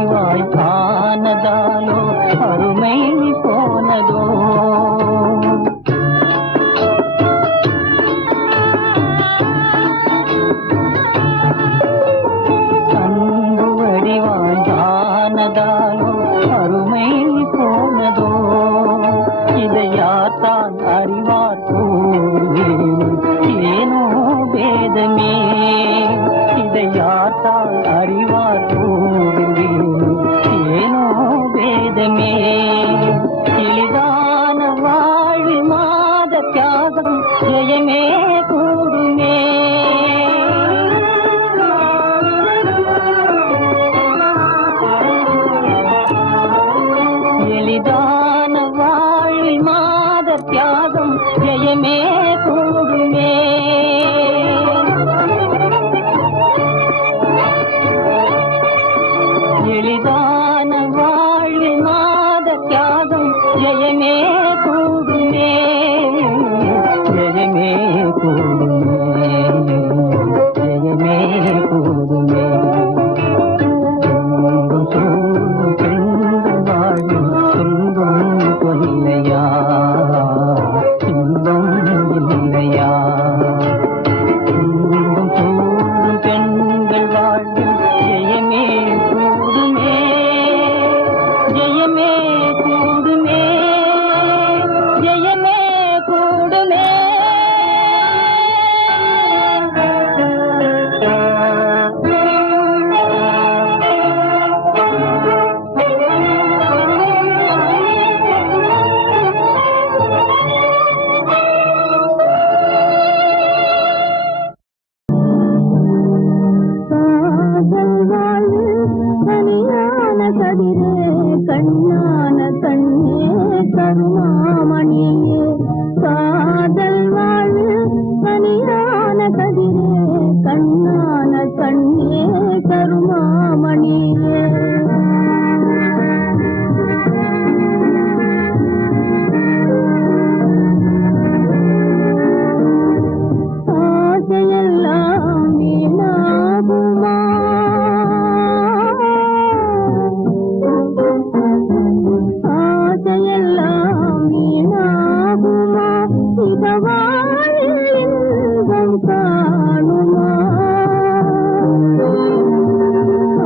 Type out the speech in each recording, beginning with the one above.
வடிவாய் ஆனதாலோ அருமை போனதோ அன்பு வடிவாய் ஆனதாலோ அருமை போனதோ இதை யார்தான் அறிவார் ஏனோ வேதமே இதை யார்தான் அறிவார் ஏனோ வேதமே எளிதான வாழ்வி மாத தியாகம் ஜெயமே கூடுமே எளிதான வாழ்வில் மாத தியாகம் ஜெயமே கூடுமே எளிதான வாழ்வில் மாத தியாகம் ஜெயமே கூடுமே ஜெயமே கூடுமே ஜெயமே கூடுமே பெண்கள் வாழும் துன்பம் கொல்லையா துன்பம் இல்லையா துன்பம் சூழும் பெண்கள் வாழும் ஜெயமே கூடுமே ஜெயமே கூடுமே ஜெயமே கூடுமே கதிரே கண்ணான கண்ணே கருமாமணியே காதல் வாழ்வில் தனியான கதிரே கண்ணான கண்ணே கருமாமணியே ஆசையெல்லாம் வீணாகுமா ஆசையெல்லாம் வீணாகுமா இக வாழில் இன்பம் காணுமா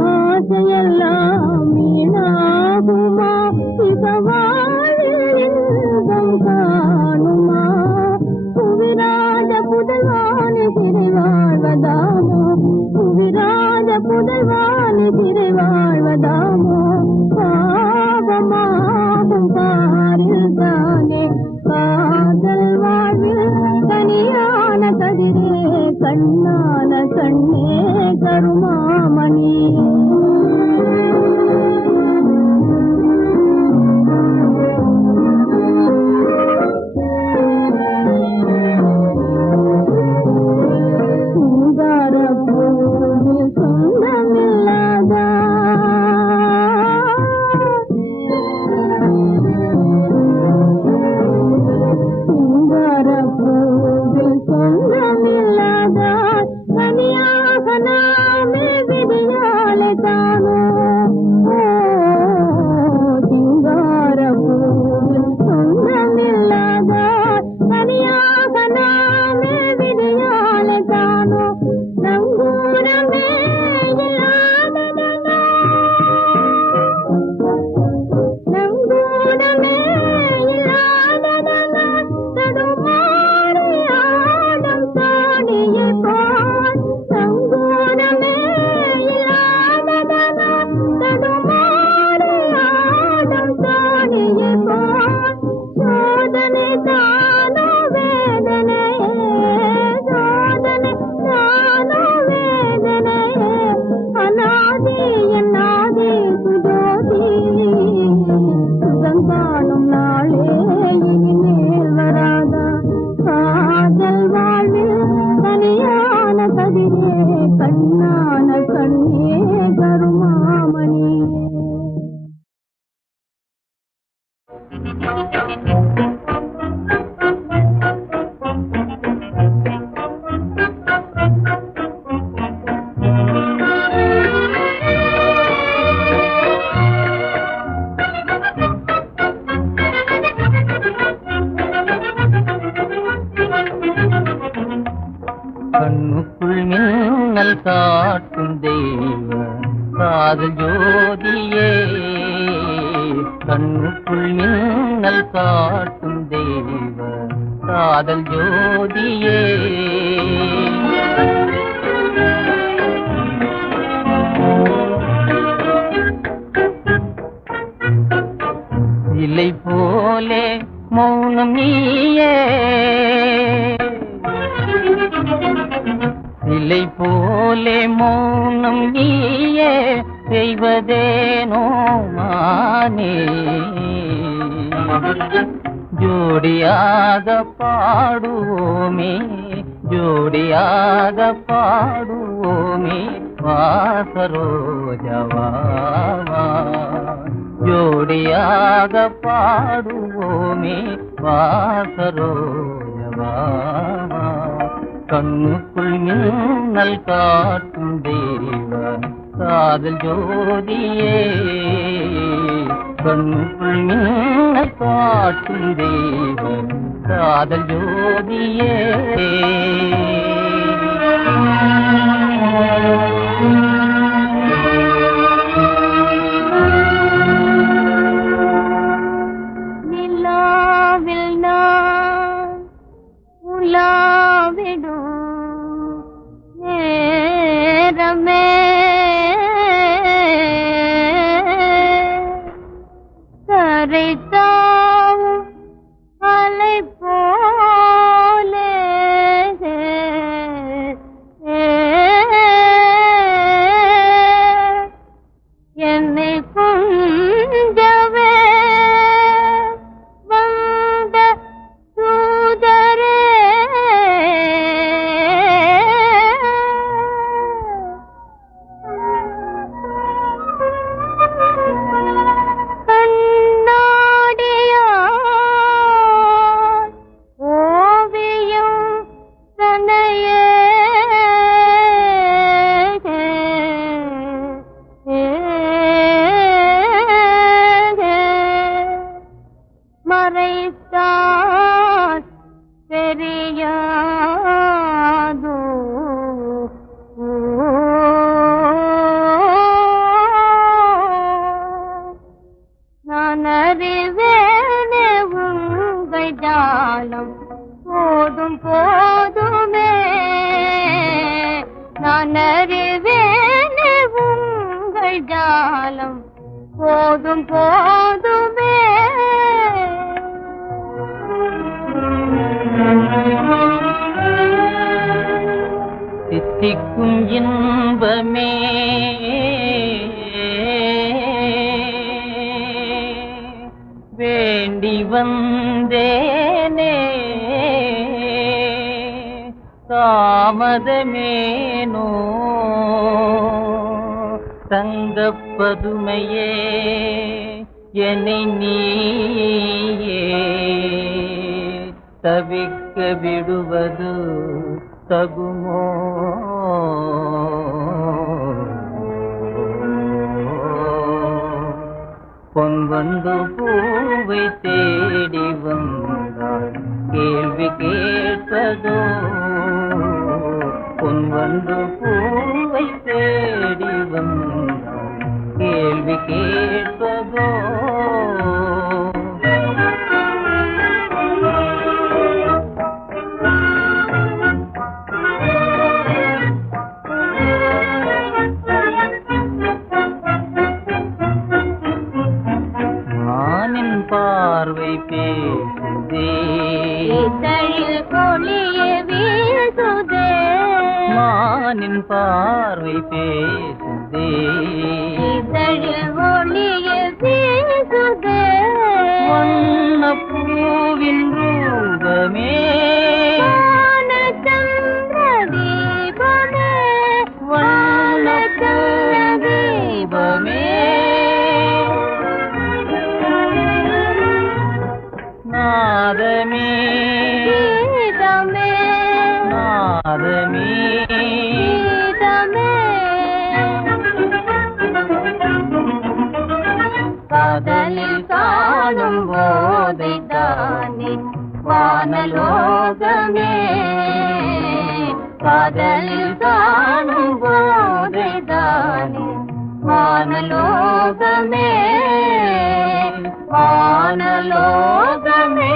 ஆசையெல்லாம் வீணாகுமா இக வாழில் இன்பம் காணுமா புவிராஜ புதல்வானே சிறை வாழ்வதாமோ புவிராஜ புதல்வானே சிறை வாழ்வதாமோ பாவமாகும் பாரில் தானே காதல் வாழ்வில் தனியான கதிரே கண்ணான கண்ணே கருமாமணியே சிங்கார பூவில் சொந்தமில்லாதா காட்டும் தெய்வ காதல் ஜோதியே கண்ணுக்குள் மின்னல் காட்டும் தெய்வ காதல் ஜோதியே சிலை போலே மௌனம் நீயே சிலை போலே மௌனம் நீயே செய்வதேனோ மானே ஜோடியாக பாடுவோமே ஜோடியாக பாடுவோமே வாசரோஜவா ஜோடியாக பாடுவோமே வாசரோஜவா கண்ணுக்குள் மின்னல் காட்டும் தெய்வ காதல் ஜோதியே கண்ணுக்குள் மின்னல் காட்டும் தெய்வ காதல் ஜோதியே நிலாவில் நான் உலாவிடும் நேரமே கரைத்தாவும் அலை போலே என்னை கொஞ்சவே வந்த தூதரே கண்ணாடியார் ஓவியம் தன்னையே மறைத்தார் தெரியாதோ நான் அறிவேனே உங்கள் ஜாலம் போதும் போதுமே நான் அறிவேனே உங்கள் ஜாலம் போதும் போதுமே தித்திக்கும் இன்பமே வேண்டி வந்தேனே தாமதமேனோ தங்கப் பதுமையே என்னை நீயே தவிக்க விடுவது தகுமோ பொன் வந்து பூவை தேடி வந்தாள் கேள்வி கேட்பதோ பொன் வந்து பூவை தேடி வந்தாள் கேள்வி கேட்பதோ பார்வை பேசுதே இதழில் பொழிய வீசுதே மானின் பார்வை பேசுதே இதழில் ஒளிய வீசுதே வண்ணப்பூவின் ரூபமே வானச்சந்திர தீபமே வானச்சந்திர தீபமே நாதமே கீதமே நாதமே கீதமே காதலில் காணும் போதைதானே வானலோகமே காதலில் காணும் தானே வானலோகமே வானலோகமே.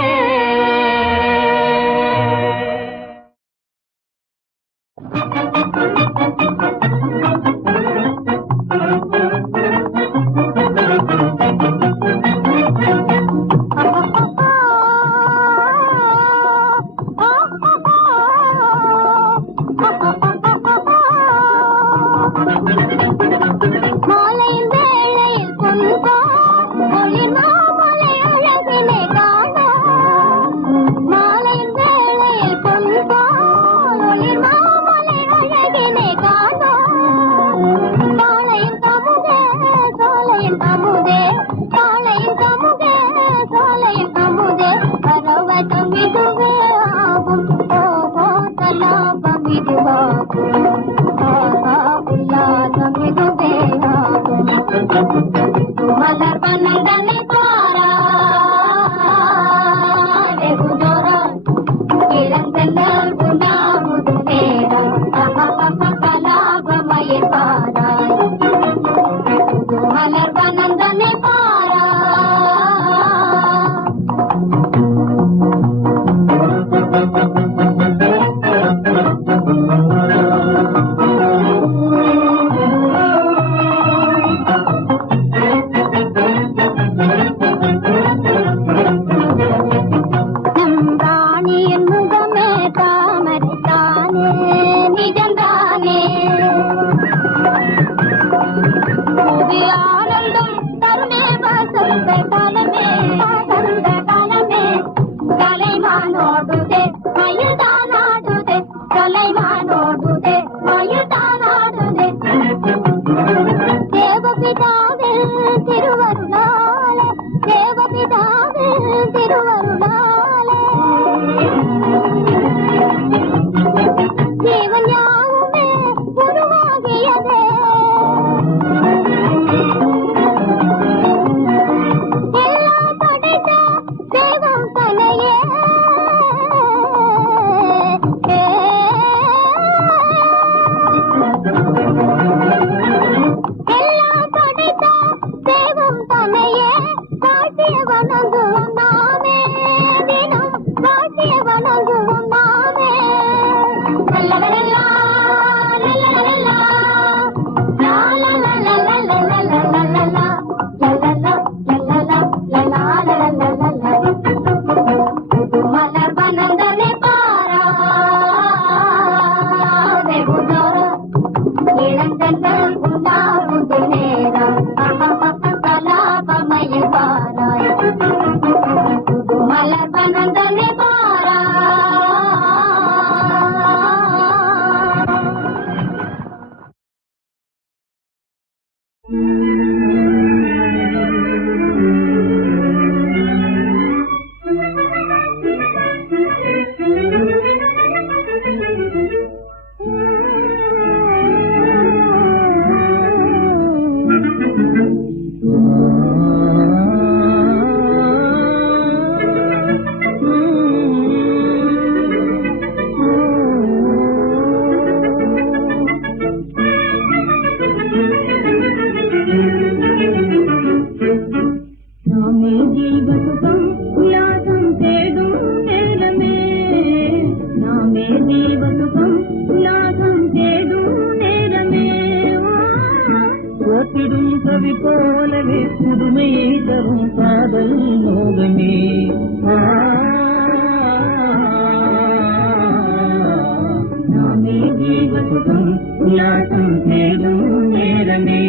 மாலையின் வேளையில் பொன்பால் ஒளிர் மாமலை அழகினை காண, மாலையின் வேளையில் பொன்பால் ஒளிர் மாமலை அழகினை காண, பாளையின் கமுதே சோலையின் கமுதே, பாளையின் கமுதே சோலையின் கமுதே, பரவசம் இதுவே ஆகும் ஓஹோ கலாபம் இதுவாகும் உல்லாசம் இதுவே ஆகும். மலர் பனந்தனை பாரா வெகுதோரால் இளந்தல் குணாமுது நேரால் கலாபமயில் பாராய். மலர் பனந்தனை பாரா நம்ராணியின் முகமே தாமரைத்தானே நிஜந்தானே, புது ஆனந்தம் தருமே வசந்த காலமே வசந்த காலமே. கலைமானோடுதே மயுதானாடுதே கலைமானோடுதே மயுதானாடுதே. தேவபிதாவில் திருவருளாலே தேவபிதாவில் திருவருளாலே ஜீவன் யாவுமே உருவாகியதே. எல்லாம் படைத்த தெய்வம் தன்னையே எல்லாம் படைத்த தெய்வம் தன்னையே காட்டிய வணங்குவோம் நாமே, தினம் காட்டிய வணங்குவோம் நாமே. லல்லலலா லல்லலலா லல்லலலலலலலலலலா லல்லலா லல்லலலலலலலா. புது மலர் பனந்தனை பாரா வெகுதோரால் இளந்தென்றல் குணாமுது நேரால் கலாபமயில் பாராய். புது மலர் பனந்தனை பாரா நாமே ஜீவசுகம் உல்லாசம் தேடும் நேரமே, நாமே ஜீவசுகம் உல்லாசம் தேடும் நேரமே. ஓட்டிடும் கவி போலவே புதுமையை தரும் காதல் நோகமே. நாமே ஜீவசுகம் உல்லாசம் தேடும் நேரமே.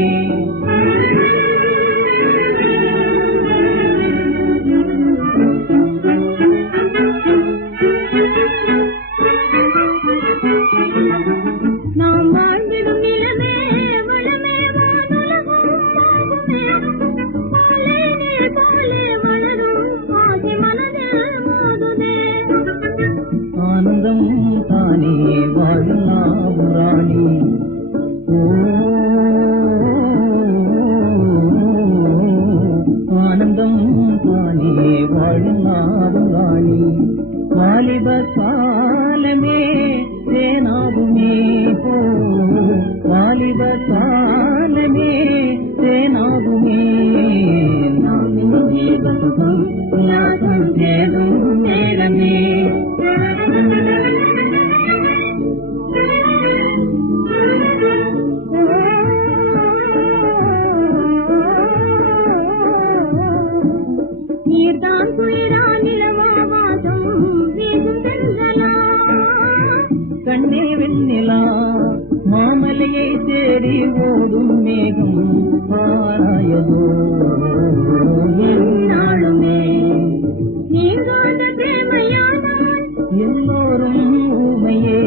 நாம் வாழ்ந்திடும் நிலமே வளமே வானுலகம் ஆகுமே, மாலை நீர் போலே வளரும் ஆசை மனதில் மோதுதே. ஆனந்தம் தானே வாழும் நாம் ராணி. ஆனந்தம் தானே வாழும் நாம் ராணி. வாலிப காலமே தேனாகுமே போ வாலிப காலமே தேனாகுமே நாம் ஜீவசுகம் உல்லாசம் தேடும் நேரமே நீர்தான் குளிரா நிலவாவாசம் வீசும் சென்றலா கண்ணே வெண்ணிலா மாமலையை தேடி ஓடும் மேகம் பாராயதோ என்னாலுமே நீங்காத பிரேமையானால் எல்லோரும் ஊமையே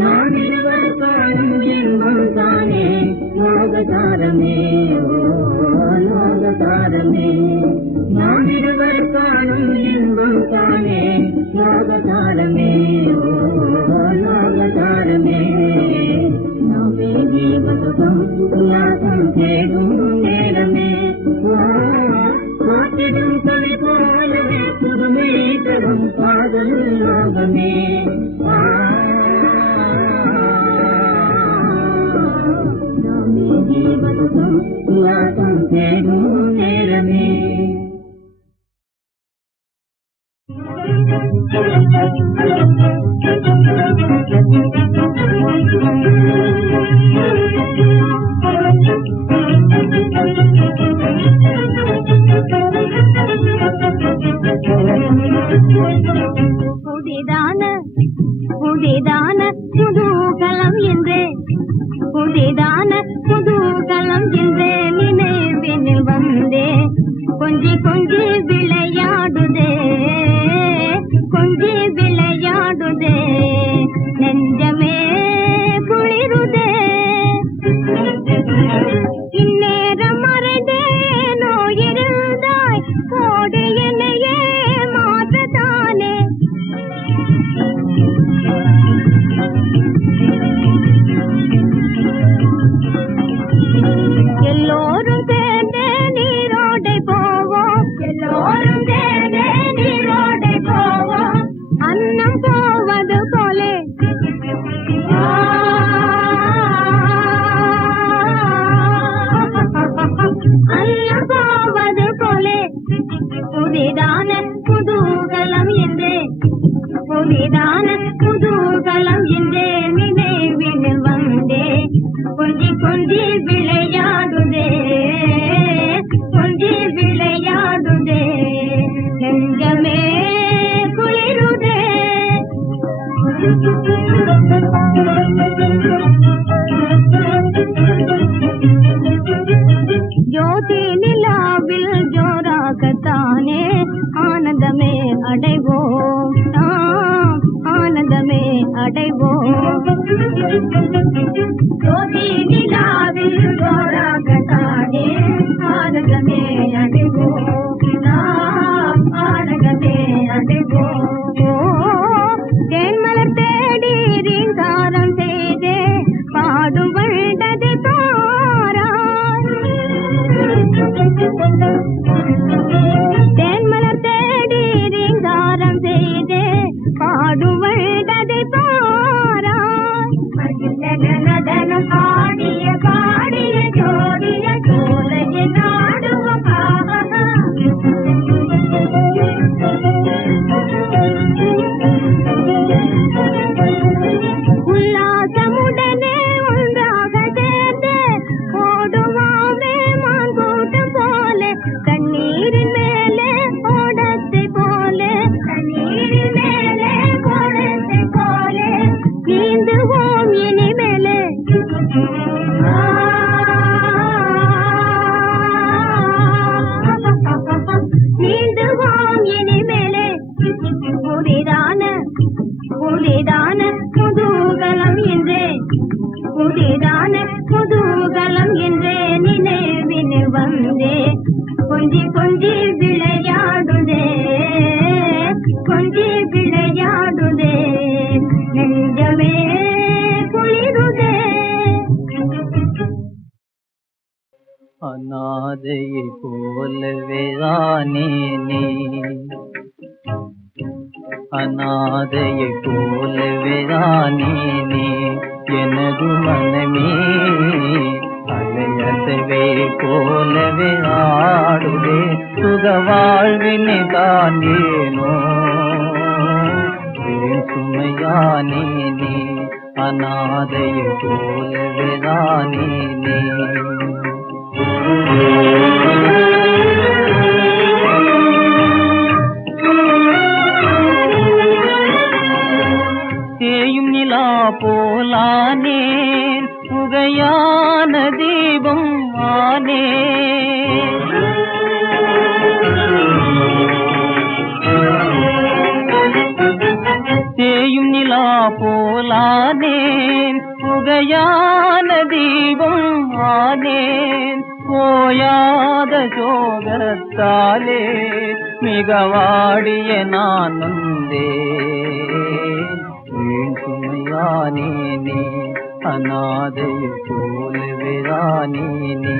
நாம் இருவர் காணும் இன்பம் தானே லோகசாரமே லோகசாரமே நாம் இருவர் காணும் இன்பம் தானே லோகசாரமே லோகசாரமே நாமே ஜீவசுகம் உல்லாசம் தேடும் நேரமே போற்றிடும் கவி போலவே புதுமை தரும் காதல் லோகமே நாமே ஜீவசுகம் உல்லாசம் தேடும் நேரமே புதிதான புதுகலம் என்றே புதிதான புதுகலம் என்றே நினைவினில் வந்தே கொஞ்சி கொஞ்சி விளையாடுதே கொஞ்சி விளையாடுதே நெஞ்சமே குளிருதே இந்நேரம் மறைந்தேனோ இருந்தாய் கோடு என்னையே மாற்றத்தானே எல்லோரும் சேர்ந்தே நீரோடை போவோம் எல்லோரும் சேர்ந்தே நீரோடை போவோம் அன்னம் போவது போலே அன்னம் போவது போலே புதிதான புதுகலம் என்றே புதிதான புதுகலம் என்றே நினைவினில் வந்தே கொஞ்சி கொஞ்சி விளையாடுதே கொஞ்சி விளையாடுதே நெஞ்சமே குளிருதே ஜோதி நிலாவில் ஜோராகத்தானே ஆனந்தமே அடைவோம் நாம் ஆனந்தமே அடைவோம் ஜோதி நிலாவில் ஜோராகத்தானே ஆனந்தமே அடைவோம் நாம் ஆனந்தமே அடைவோம் தேன்மலர் தேடி ரீங்காரம் செய்தே பாடும் வந்ததை பாராய் தேன்மலர் தேடி ரீங்காரம் செய்தே பாடும் வந்ததை பாராய் நடனம் பாடிய பாடிய ஜோடிய சோலைய நாடுவ உல்லாசமுடனே ஒன்றாக சேர்ந்து ஓடுவாமே மாங்கூட்டம் போல கண்ணீரின் மேலே ஓடத்தை போல கண்ணீரின் மேலே ஓடத்தை போல நீந்துவோம் இனிமேலே நீந்துவோம் இனிமேலே புதிதான புதிதான புதுகலம் என்றே புதிதான புதுகலம் என்றே நினைவினில் வந்தே கொஞ்சி கொஞ்சி விளையாடுதே கொஞ்சி விளையாடுதே நெஞ்சமே குளிருதே அநாதையை போலவே தானே நீ அநாதையை போலவே தானேனே எனது மனமே அலையசவே போலவே ஆடுவே சுக வாழ்வினை தான் ஏனோ சுமையானேனே அநாதையை போலவே தானேனே தேயும் நிலா போலானேன் புகையான தீபம் ஆனே தேயும் நிலா போலானேன் புகையான தீபம் ஆனேன் போயாத சோகத்தாலே மிக வாடிய நான் நொந்தேன் சுமையானேனே அநாதை போலவே தானேனே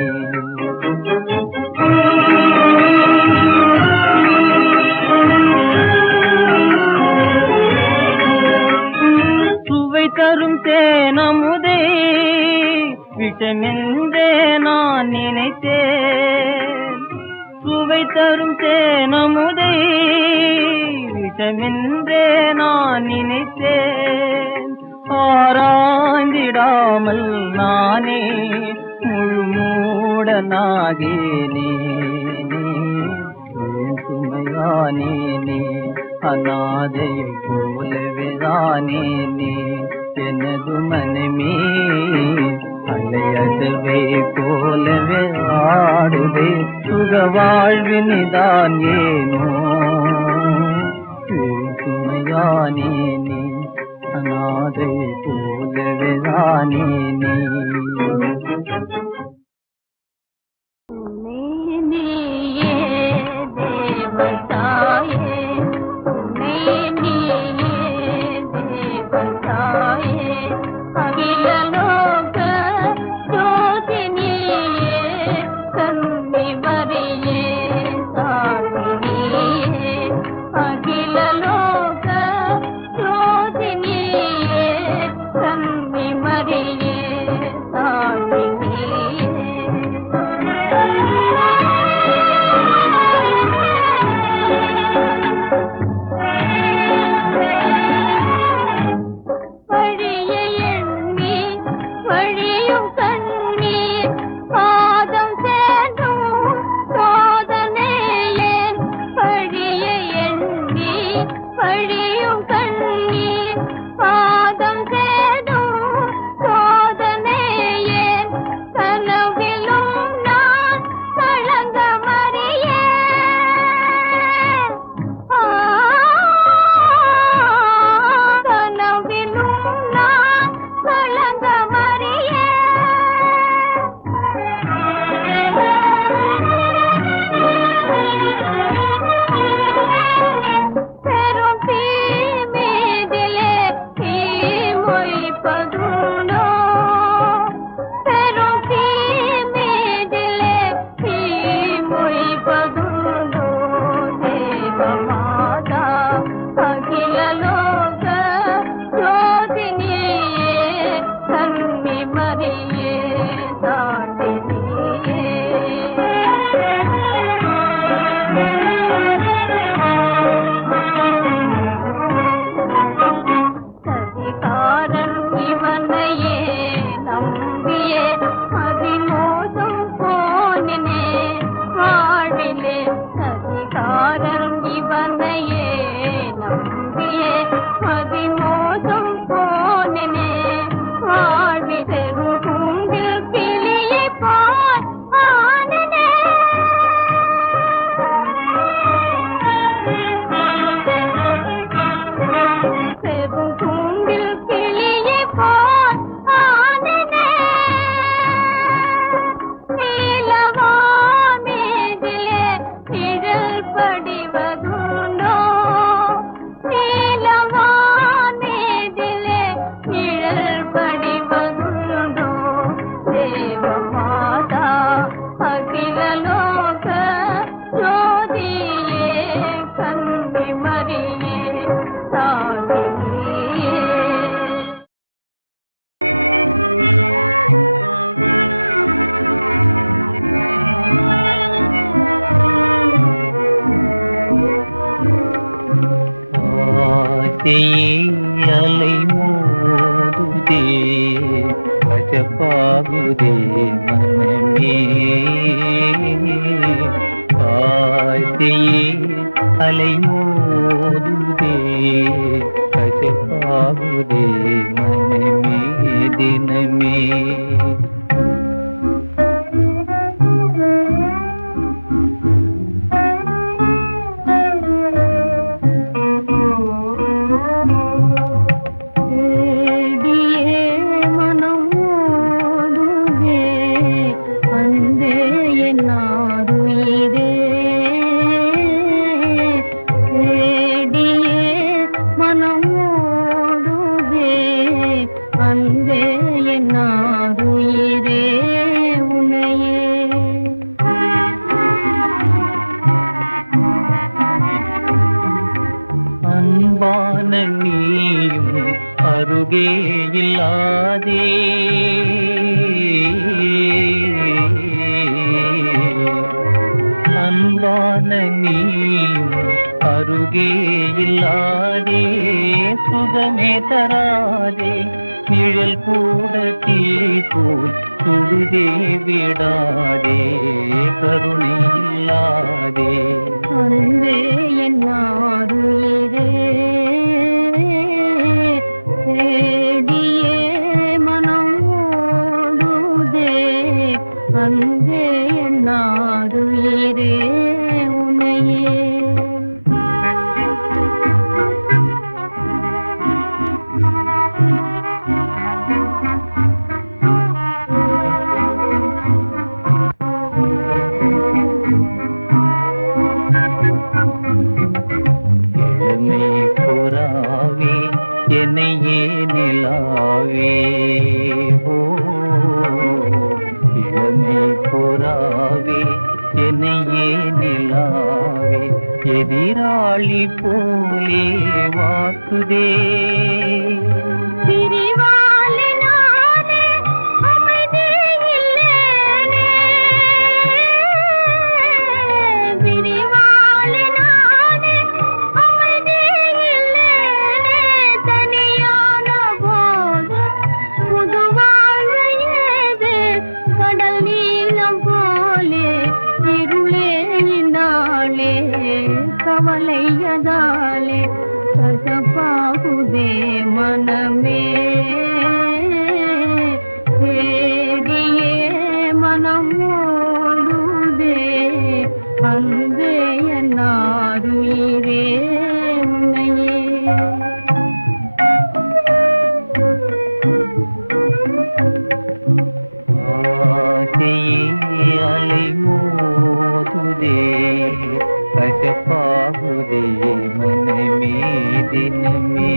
சுவை தரும் தேனமுதே விட்டமென்றே நான் நினைத்தேன் சுவை தரும் தேனமுதே விட்டமென்றே நான் நினைத்தேன் ஆராய்ந்திடாமல் நானே முழு மூடனாகேனே சுமையானேனே அநாதையை போலவே தானேனே எனது மனமே அலையசவே போலவே ஆடுவே சுக வாழ்வினிதான் ஏனோ சுமையானேனே அநாதை போலவே தானேனே கசப்பாகுதே மனமே ஆசையே அலை மோதுதே கசப்பாகுதே மனமே தினமே அன்பான நீயும் அருகே இல்லாதே அன்பான நீயும் அருகே இல்லாதே சுகமே தராதே நிழல் கூட தீ போல் சுடுதே விடாதே கருணை இல்லாதே அன்பே என்னாருயிரே தேடியே மனம் ஓடுதே அன்பே என்னாருயிரே உன்னையே என்னையே நிலாவே ஓ இளமை புறாவே என்னையே நிலாவே எதிராளி போலே வாக்குதே கவலையதாலே கசப்பாகுதே மனமே தேடியே மனம் ஓடுதே அன்பே என்னாருயிரே உன்னையே ஆசையே அலை மோதுதே கசப்பாகுதே மனமே தினமே